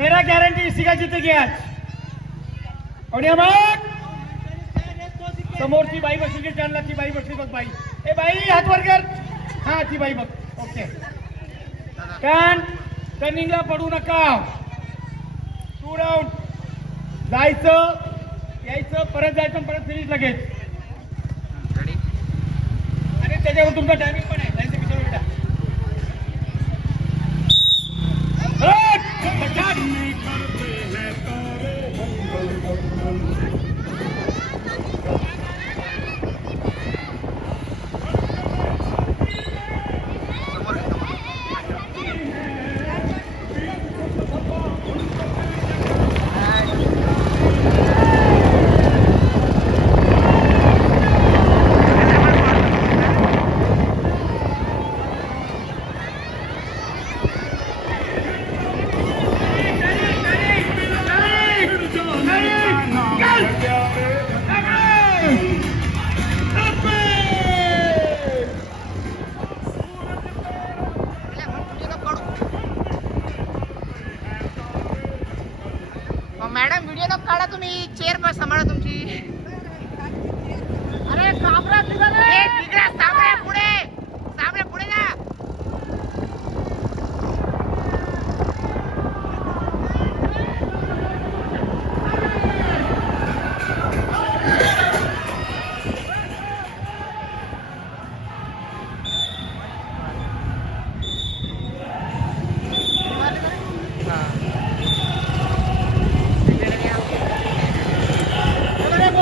मेरा गारंटी इसी का जीतेगी आज. और ये मग समोरची बाई बसली की टर्नला ती बाई बसली बघ बाई. ए बाई हात वर कर. हा ती बाई बघ. Okay turn. टर्निंगला पडू नका. 2 राऊंड जायचं यायचं परत जायचं परत फिनिश लगेच. आणि त्याच्यावर तुमचा टायमिंग पण आहे. जायचं विचारू बेटा. मॅडम व्हिडिओ काढा तुम्ही. चेअर सांभाळा तुमची.